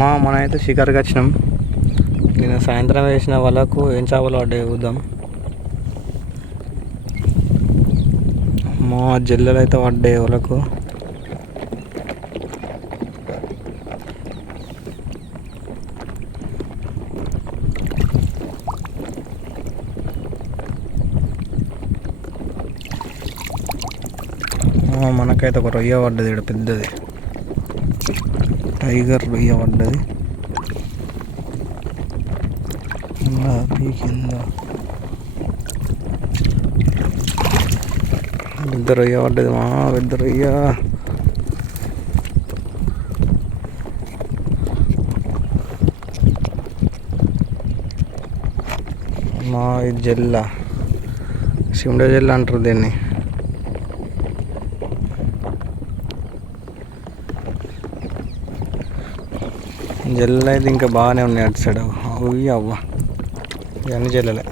మనమైతే షికారుకి వచ్చినాం. నేను సాయంత్రం వేసిన వాళ్ళకు ఏం చేపలు పడ్డాయి చూద్దాం. జల్లెలు అయితే పడ్డాయి వాళ్ళకు. మనకైతే ఒక రొయ్య పడ్డది, ఇక్కడ పెద్దది టైగర్ రొయ్య పడ్డది. కింద పెద్ద రొయ్య పడ్డది, పెద్ద రొయ్య. ఇది జల్ల, సిమ్డ జల్ల అంటారు దీన్ని. జల్లలు అయితే ఇంకా బాగానే ఉన్నాయి అటు సైడ్. అవి అవ్వ ఇవన్నీ జల్లలే.